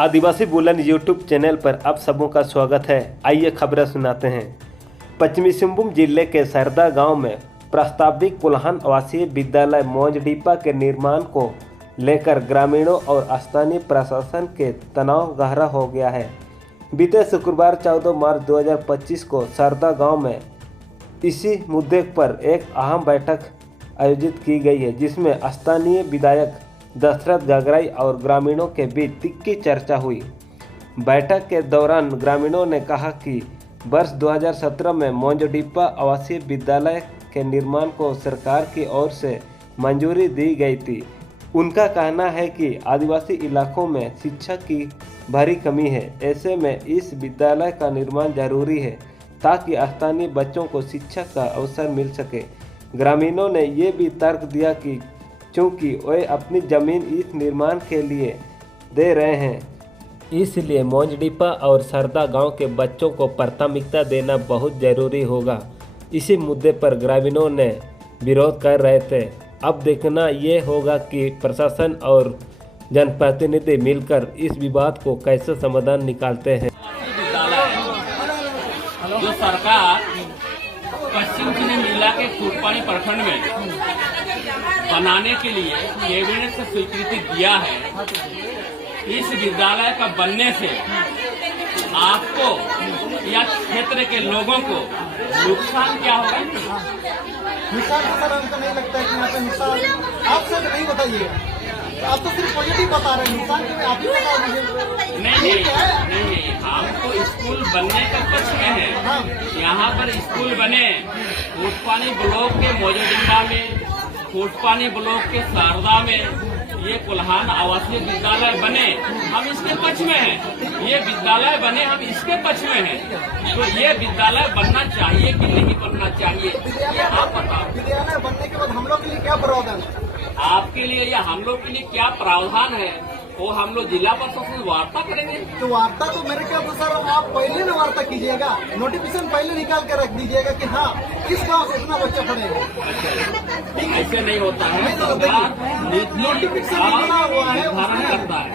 आदिवासी बुलंद YouTube channel पर आप सबों का स्वागत है। आइए खबरें सुनाते हैं। पश्चिमी सिंहभूम जिले के सरदा गांव में प्रस्तावित कुल्हान आवासीय विद्यालय मौजडीपा के निर्माण को लेकर ग्रामीणों और स्थानीय प्रशासन के तनाव गहरा हो गया है। बीते शुक्रवार 14 मार्च 2025 को सरदा गांव में इसी मुद्दे पर एक अहम बैठक आयोजित की गई है, जिसमें स्थानीय विधायक दशरथ गगराई और ग्रामीणों के बीच तिक्की चर्चा हुई। बैठक के दौरान ग्रामीणों ने कहा कि वर्ष 2017 में मौजडीपा आवासीय विद्यालय के निर्माण को सरकार की ओर से मंजूरी दी गई थी। उनका कहना है कि आदिवासी इलाकों में शिक्षा की भारी कमी है। ऐसे में इस विद्यालय का निर्माण जरूरी है ताकि स्थानीय बच्चों को शिक्षा का अवसर मिल सके। ग्रामीणों ने ये भी तर्क दिया कि चूँकि वे अपनी ज़मीन इस निर्माण के लिए दे रहे हैं, इसलिए मौजडीपा और सरदा गांव के बच्चों को प्राथमिकता देना बहुत ज़रूरी होगा। इसी मुद्दे पर ग्रामीणों ने विरोध कर रहे थे। अब देखना ये होगा कि प्रशासन और जनप्रतिनिधि मिलकर इस विवाद को कैसे समाधान निकालते हैं। जो सरकार पश्चिम जिला के फूटपानी प्रखंड में बनाने के लिए कैबिनेट से स्वीकृति दिया है, इस विद्यालय का बनने से आपको या क्षेत्र के लोगों को नुकसान क्या होगा? नुकसान तो सर हमको नहीं लगता है कि यहाँ पे नुकसान आप सर नहीं बताइएगा। आप तो सिर्फ पॉजिटिव बता रहे हैं, नुकसान के आप ही बताओ मुझे। नहीं, हम तो स्कूल बनने का पक्ष में है। यहाँ पर स्कूल बने, फूटपानी ब्लॉक के मौजूदा में, फूटपानी ब्लॉक के शारदा में ये कुल्हान आवासीय विद्यालय बने, हम इसके पक्ष में हैं। ये विद्यालय बने, हम इसके पक्ष में हैं। तो ये विद्यालय बनना चाहिए कि नहीं बनना चाहिए, ये आप बताओ। विद्यालय बनने के बाद हम लोग के लिए क्या प्रावधान है? आपके लिए या हम लोग के लिए क्या प्रावधान है वो हम लोग जिला प्रशासन से वार्ता करेंगे। तो वार्ता तो मेरे ख्याल से सर आप पहले न वार्ता कीजिएगा, नोटिफिकेशन पहले निकाल के रख दीजिएगा कि हाँ किस गांव से इतना बच्चा पढ़ेगा। ऐसे नहीं होता है, नोटिफिकेशन निकला हुआ है, निर्धारण करता है,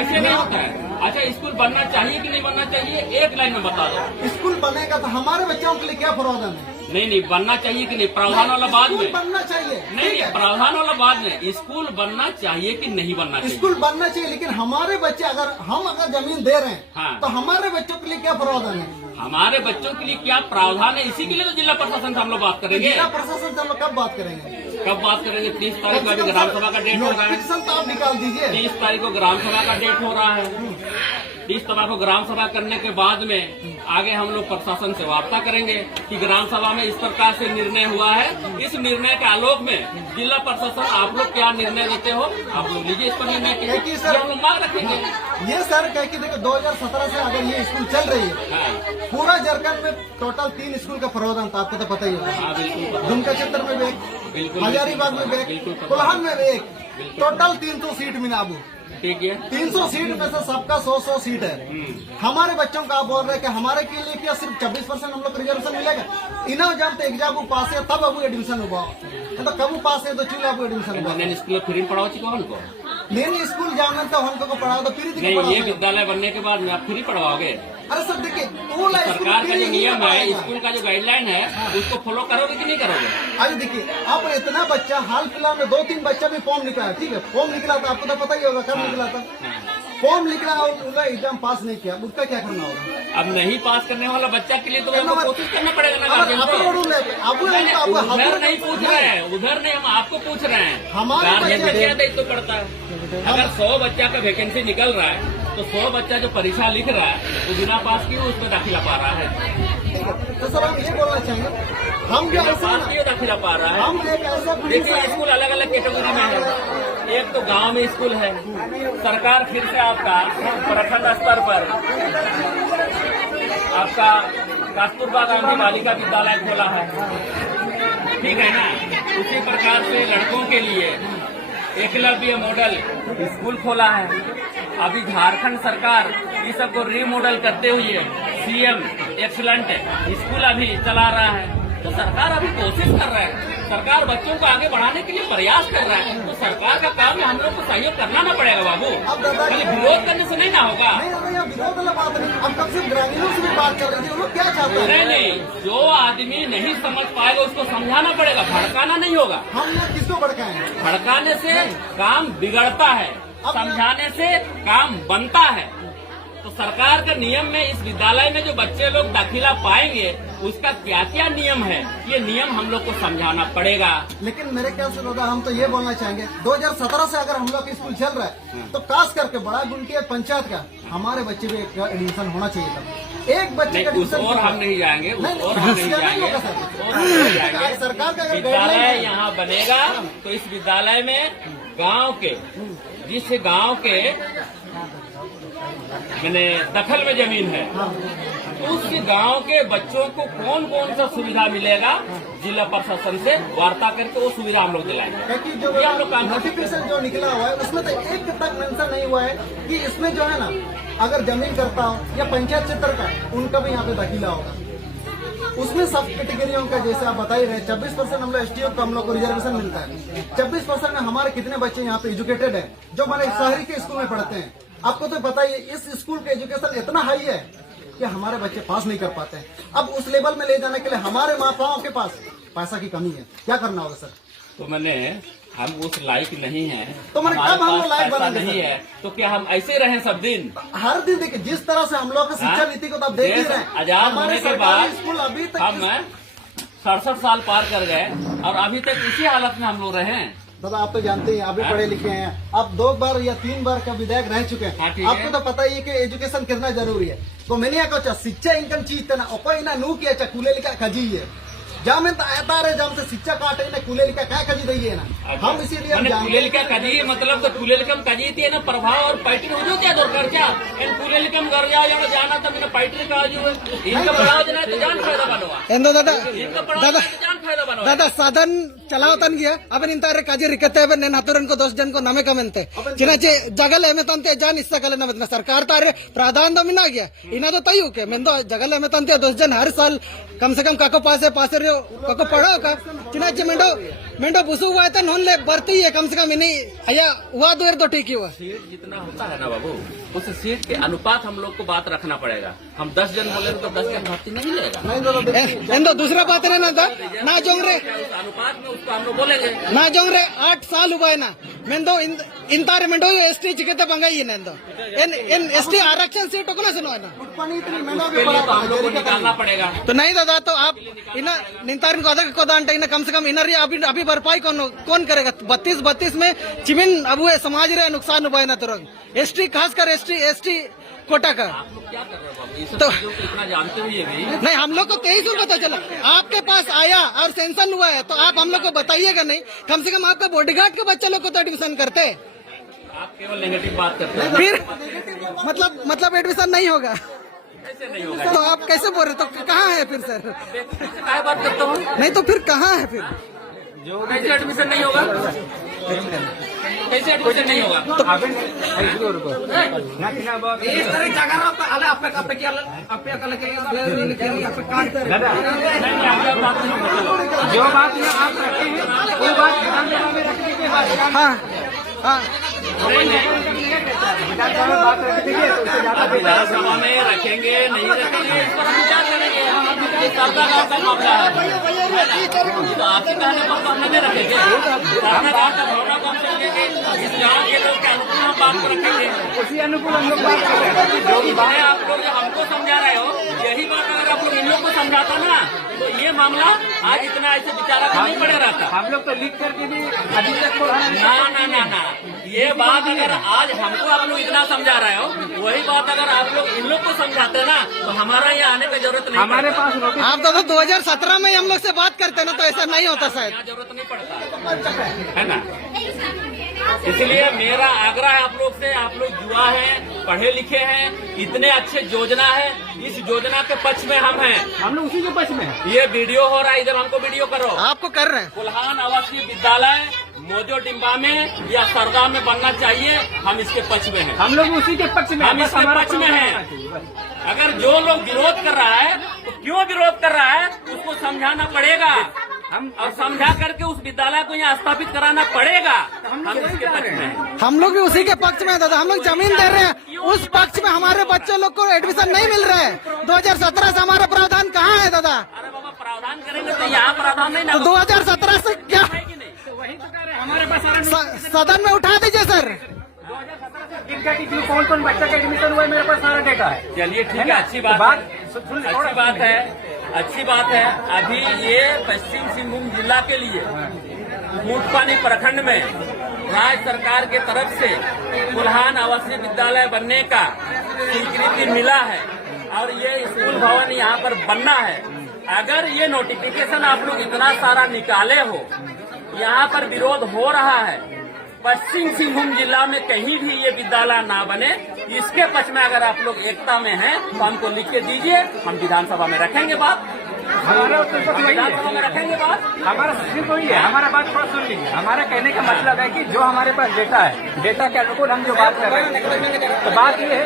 ऐसे नहीं होता है। अच्छा, स्कूल बनना चाहिए कि नहीं बनना चाहिए, एक लाइन में बता दो। स्कूल बनेगा तो हमारे बच्चों के लिए क्या प्रावधान है? नहीं, बनना चाहिए कि नहीं, प्रावधान वाला बाद में बनना चाहिए। नहीं, प्रावधान वाला बाद में। स्कूल बनना चाहिए कि नहीं बनना चाहिए? स्कूल बनना चाहिए, लेकिन हमारे बच्चे अगर जमीन दे रहे हैं हाँ, तो हमारे बच्चों के लिए क्या प्रावधान है? हमारे बच्चों के लिए क्या प्रावधान है, इसी के लिए तो जिला प्रशासन से हम लोग बात करेंगे। जिला प्रशासन से हम लोग कब बात करेंगे? 30 तारीख को अभी ग्राम सभा का डेट हो रहा है। तो आप निकाल दीजिए। 30 तारीख को ग्राम सभा का डेट हो रहा है। 30 तारीख को ग्राम सभा करने के बाद में आगे हम लोग प्रशासन से वार्ता करेंगे कि ग्राम सभा में इस प्रकार से निर्णय हुआ है। इस निर्णय के आलोक में जिला प्रशासन आप लोग क्या निर्णय देते हो, आप लोग लीजिए इस पर निर्णय की सर हम लोग मांग रखेंगे। ये सर कह के देखो 2017 से अगर ये स्कूल चल रही है, पूरा झारखंड में टोटल 3 स्कूल का प्रावधान था, आपको तो पता ही होगा। दुमका क्षेत्र में भी एक, हजारीबाग में भी एक, कुल्हान में भी एक, टोटल 300 सीट मिला। अब ठीक है, 300 सीट में से सबका 100 सीट है। हमारे बच्चों का आप बोल रहे हैं कि हमारे के लिए क्या सिर्फ 26% हम लोग रिजर्वेशन मिलेगा? इन्हें जानते एग्जाम को पास है तब अब एडमिशन हुआ, तो कब पास है तो चूल्हा अब एडमिशन हुआ। स्कूल फ्री पढ़ाओ चुका उनको? नहीं, स्कूल जाना तो हमको पढ़ाओ तो फ्री नहीं, ये विद्यालय बनने के बाद में आप फ्री पढ़वाओगे? अरे सर देखिए, सरकार का जो नियम है, स्कूल का जो गाइडलाइन है, उसको फॉलो करोगे कि नहीं करोगे? अरे देखिए, अब इतना बच्चा हाल फिलहाल में 2-3 बच्चा भी फॉर्म निकला है, ठीक है, फॉर्म निकला था, आपको तो पता ही होगा कब निकला था। फॉर्म निकला और उनका एग्जाम पास नहीं किया, उसका क्या करना होगा? अब नहीं पास करने वाला बच्चा के लिए तो कोशिश करना पड़ेगा ना। उधर नहीं पूछ रहे हैं, उधर नहीं, हम आपको पूछ रहे हैं। हमारे गार्जियन का क्या दायित्व पड़ता है? अगर 100 बच्चा का वैकेंसी निकल रहा है तो 100 बच्चा जो परीक्षा लिख रहा है वो बिना पास किए उसमें दाखिला पा रहा है। तो सर हम ये बोलना चाहेंगे, हम बिना पास किए दाखिला पा रहा है। हम एक ऐसा देखिए, स्कूल अलग अलग कैटेगरी में है। एक तो गांव में स्कूल है, सरकार फिर से आपका प्रखंड स्तर पर आपका कस्तूरबा गांधी बालिका विद्यालय खोला है, ठीक है ना। उसी प्रकार से लड़कों के लिए एकलव्य मॉडल स्कूल खोला है। अभी झारखंड सरकार इस सबको रीमॉडल करते हुए सीएम एक्सीलेंट स्कूल अभी चला रहा है। तो सरकार अभी कोशिश कर रहा है सरकार बच्चों को आगे बढ़ाने के लिए प्रयास कर रहा है, तो सरकार का काम है, हम लोग को सहयोग करना ना पड़ेगा बाबू। खाली विरोध करने से नहीं ना होगा। नहीं दादा, यहाँ विरोध वाला बात नहीं। अब कब से ग्रामीणों से भी बात कर रही थी, वो लोग क्या चाहते हैं? नहीं, जो आदमी नहीं समझ पाएगा उसको समझाना पड़ेगा, भड़काना नहीं होगा। हम लोग किसको भड़काएं? भड़काने से काम बिगड़ता है, समझाने से काम बनता है। तो सरकार के नियम में इस विद्यालय में जो बच्चे लोग दाखिला पाएंगे उसका क्या क्या नियम है, ये नियम हम लोग को समझाना पड़ेगा। लेकिन मेरे ख्याल से दादा हम तो ये बोलना चाहेंगे, 2017 से अगर हम लोग का स्कूल चल रहा है तो खास करके बड़ा गुंटी पंचायत का हमारे बच्चे भी एक एडमिशन होना चाहिए था। एक बच्चे का उस और हम नहीं जाएंगे, उस और हम नहीं जाएंगे। सरकार का विद्यालय यहाँ बनेगा तो इस विद्यालय में गांव के, जिस गांव के मैंने दखल में जमीन है, उस गांव के बच्चों को कौन कौन सा सुविधा मिलेगा, जिला प्रशासन से वार्ता करके वो सुविधा हम लोग दिलाएंगे। क्योंकि जो हम लोग काम नोटिफिकेशन जो निकला हुआ है उसमें तो एक तक मेंशन नहीं हुआ है कि इसमें जो है ना, अगर जमीन करता हो या पंचायत क्षेत्र का, उनका भी यहाँ पे दाखिला होगा। उसमें सब कैटेगरियों का, जैसे आप बता ही रहे, 26% हम लोग एसटीओ को हम लोग को रिजर्वेशन मिलता है। 26% में हमारे कितने बच्चे यहाँ पे एजुकेटेड है जो हमारे शहरी के स्कूल में पढ़ते हैं। आपको तो पता ही है, इस स्कूल का एजुकेशन इतना हाई है कि हमारे बच्चे पास नहीं कर पाते हैं। अब उस लेवल में ले जाने के लिए हमारे माँ बापों के पास पैसा की कमी है, क्या करना होगा सर? तो मैंने हम उस लायक नहीं है, तो मैंने कब हम लोग लायक बनेंगे नहीं है, तो क्या हम ऐसे रहें सब दिन? हर दिन देखिए, जिस तरह से हम लोग का शिक्षा नीति को तो आप देख ही रहे हैं। आजाद होने के बाद स्कूल अभी तक हम 67 साल पार कर गए और अभी तक इसी हालत में हम लोग रहे हैं। दादा आप तो जानते हैं, अभी पढ़े लिखे हैं, आप 2 बार या 3 बार का विधायक रह चुके हैं। आपको तो पता ही है कि एजुकेशन कितना जरूरी है। तो मैंने क्या शिक्षा इनकम चीज ना ओको ना नू किया कूले लिखा खजी है जामे आतारे जाम से शिक्षा काटे ना कूले लिखा क्या खजी दी है ना। हम इसीलिए कूले लिखा खजी मतलब तो कूले लिखम खजी थी ना प्रभाव और पैटरी हो क्या दौर कर क्या इन कूले लिखम कर जाना तो मैंने पैटरी का इनका बढ़ावा देना तो जान फायदा बनवा ఏందో దాదా इनका बढ़ावा जान फायदा बनवा దాదా సాధన్ చలావతన్ గియా అబన్ ఇంతారే కాజీ రికతే అబన్ నేను హతరన్ को 10 जन को नमे कमेंते चिनाचे जगल एमेतंते जान इस्सा कले नमत सरकार तारे प्राधान दो मिना गया इना तो तयू के मेंदो जगल एमेतंते 10 जन हर साल कम से कम काको पासे पासे रे काको पढ़ो का चिनाचे मेंडो बुसु हुआ है नोन ले बरती है कम से कम इनी आया हुआ देर तो ठीक ही हुआ। सीट जितना होता है ना बाबू, उस सीट के अनुपात हम लोग को बात रखना पड़ेगा। हम 10 जन बोले तो 10 जन भर्ती नहीं मिलेगा। एंदो दूसरा बात है ना ना जोंगरे उस अनुपात में उसको हम लोग बोलेंगे ना जोंगरे 8 साल हुआ है ना मेंदो इंतारे मेंडो एसटी चिकते पंगाई नेंदो इन एसटी आरक्षण सीट को ना सुनो है ना उसके लिए तो हम लोग को निकालना पड़ेगा। तो नहीं दादा तो आप इना निंतारन को अदक को दांटे इना कम से कम इनर अभी भरपाई कौन करेगा? 32 में चिमिन अब समाज रे नुकसान हुआ है ना तुरंत एसटी खास कर एसटी कोटा का। आप लोग क्या कर रहे हो बाबू? ये सब तो चीजों को इतना जानते हुए भी नहीं हम लोग को 23 में पता चला आपके पास आया और सेंसन हुआ है तो आप हम लोग को बताइएगा नहीं? कम से कम आपका बॉडीगार्ड के बच्चे लोग को तो एडमिशन करते हैं। आप केवल नेगेटिव बात करते हैं। फिर मतलब एडमिशन नहीं होगा ऐसे नहीं होगा। तो आप कैसे बोल रहे? तो कहाँ है फिर सर? क्या बात करता हूँ? नहीं तो फिर कहाँ है फिर? कैसे एडमिशन नहीं होगा? कैसे एडमिशन नहीं होगा? जो बात आप रखे हैं वो बात हाँ हाँ विधानसभा में रखेंगे नहीं रखेंगे इस पर हम विचार करेंगे। ये सरदा गाँव का मामला है तो आपके कहने पर तो हम नहीं रखेंगे। सरदा गाँव का भावना को हम समझेंगे, इस गाँव के लोग के अनुकूल हम बात रखेंगे। उसी अनुकूल हम लोग बात करेंगे। जो बातें आप लोग हमको समझा रहे हो यही बात अगर आप लोग इन लोग को समझाता ना तो ये मामला आज इतना ऐसे विचारा नहीं पड़े रहता। हम लोग तो लिख करके भी अभी तक ना ये बात अगर आज हमको आप लोग इतना समझा रहे हो वही बात अगर आप लोग इन लोग को समझाते ना तो हमारा यहाँ आने की जरूरत नहीं। हमारे पास आप तो 2017 में हम लोग से बात करते ना तो ऐसा नहीं होता शायद। यहाँ जरूरत नहीं पड़ता है ना। इसलिए मेरा आग्रह है आप लोग से, आप लोग युवा हैं, पढ़े लिखे हैं, इतने अच्छे योजना है, इस योजना के पक्ष में हम हैं। हम लोग उसी के पक्ष में ये वीडियो हो रहा है, इधर हमको वीडियो करो। आपको कर रहे हैं। कुल्हान आवासीय विद्यालय मोजो डिम्बा में या सरदा में बनना चाहिए, हम इसके पक्ष में हैं। हम लोग उसी के पक्ष में, हम इसके पक्ष में हैं। अगर जो लोग विरोध कर रहा है तो क्यों विरोध कर रहा है उसको समझाना पड़ेगा। और समझा करके उस विद्यालय को यहाँ स्थापित कराना पड़ेगा। हम इसके पक्ष में हैं। हम लोग भी उसी के पक्ष में हैं दादा, हम लोग जमीन दे रहे हैं, उस पक्ष में हमारे बच्चे लोग को एडमिशन नहीं मिल रहा है। 2017 से हमारा प्रावधान कहाँ है दादा? अरे बाबा प्रावधान करेंगे तो यहाँ प्रावधान नहीं ना। तो 2017 से क्या हमारे पास सदन में उठा दीजिए सर। कौन कौन बच्चा का एडमिशन हुआ है, मेरे पास सारा डेटा है। चलिए ठीक है, अच्छी बात है, अच्छी बात है। अभी ये पश्चिम सिंहभूम जिला के लिए मूठपानी प्रखंड में राज्य सरकार के तरफ से कुल्हान आवासीय विद्यालय बनने का स्वीकृति मिला है और ये स्कूल भवन यहाँ पर बनना है। अगर ये नोटिफिकेशन आप लोग इतना सारा निकाले हो, यहाँ पर विरोध हो रहा है, पश्चिम सिंहभूम जिला में कहीं भी ये विद्यालय ना बने, इसके पक्ष में अगर आप लोग एकता में हैं तो हमको लिख के दीजिए, हम विधानसभा में रखेंगे बात। विधानसभा में रखेंगे बात। हमारा सिर्फ वही है, हमारा बात थोड़ा सुन लीजिए। हमारा कहने का मतलब है कि जो हमारे पास डेटा है, डेटा के अनुकूल हम जो बात कर रहे हैं, तो बात ये है,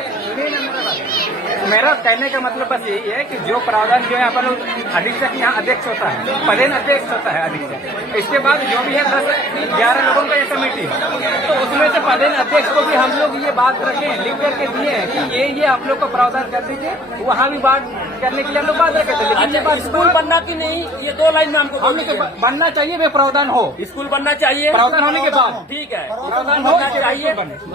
मेरा कहने का मतलब बस यही है कि जो प्रावधान जो यहाँ पर अधीक्षक यहाँ अध्यक्ष होता है, पदेन अध्यक्ष होता है अधीक्षक, इसके बाद जो भी है 10-11 लोगों का ये कमेटी है, तो उसमें से पदेन अध्यक्ष को भी हम लोग ये बात रखे लिख करके दिए हैं कि ये आप लोग को प्रावधान कर दीजिए, वहाँ भी बात करने के लिए हम लोग बात रखे थे। लेकिन ये बात स्कूल बनना की नहीं, ये 2 लाइन में हमको बनना चाहिए, वे प्रावधान हो, स्कूल बनना चाहिए, प्रावधान होने के बाद ठीक है, प्रावधान होना चाहिए।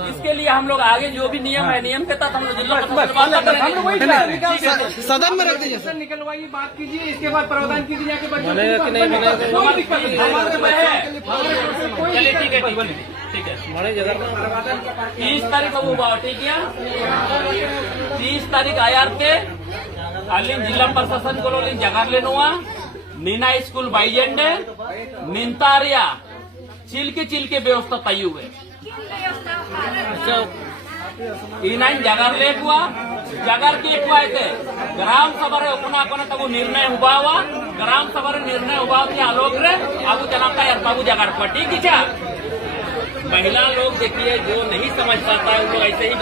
इसके लिए हम लोग आगे जो भी नियम है, नियम के तहत हम लोग सदन में रख दीजिए सर। निकलवाइए, बात कीजिए, इसके बाद प्रावधान कीजिए जाके बच्चों चलिए ठीक है, ठीक है। बड़े जगह 30 तारीख को हुआ, ठीक है, 30 तारीख आयार के अलिन जिला प्रशासन को जगह लेनुआ नीना स्कूल बाइजेंडे निंतारिया चिल्के व्यवस्था तय हुए इन जगह लेकुआ जगह के ग्राम सभा रे अपना तब निर्णय हुआ ग्राम सभा रे निर्णय हुआ आलोक रे आगू चलाता है बाबू जगह पर ठीक है। महिला लोग देखिए जो नहीं समझ पाता है उनको ऐसे ही